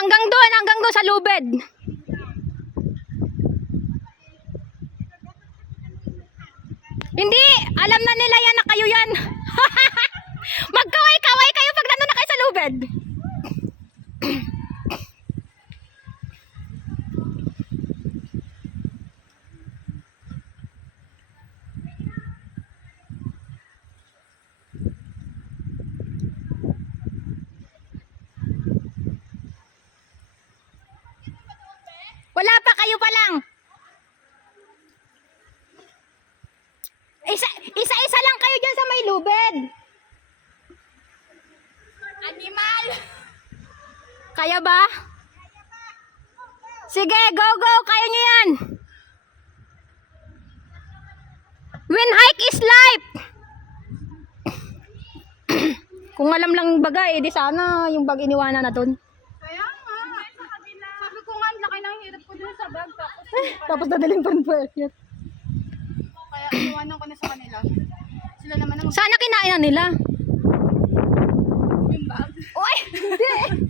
hanggang doon sa lubed. Hindi, alam na nila yan na kayo yan. Magkaway-kaway kayo pag nandun na kayo sa lubed. Wala pa, kayo pa lang. Isa-isa lang kayo dyan sa may lubed. Animal! Kaya ba? Sige, go, go! Kaya nyo yan! When hike is life! Kung alam lang baga, di sana yung bag iniwanan na dun. Kaya nga. Sabi ko nga, laki ng hirap ko dun sa bag. Tapos dadaling pa rin. Kaya iwanan ko na sa kanila. Sila naman ang Sana kinain na nila. yung bag. Uy! Hindi!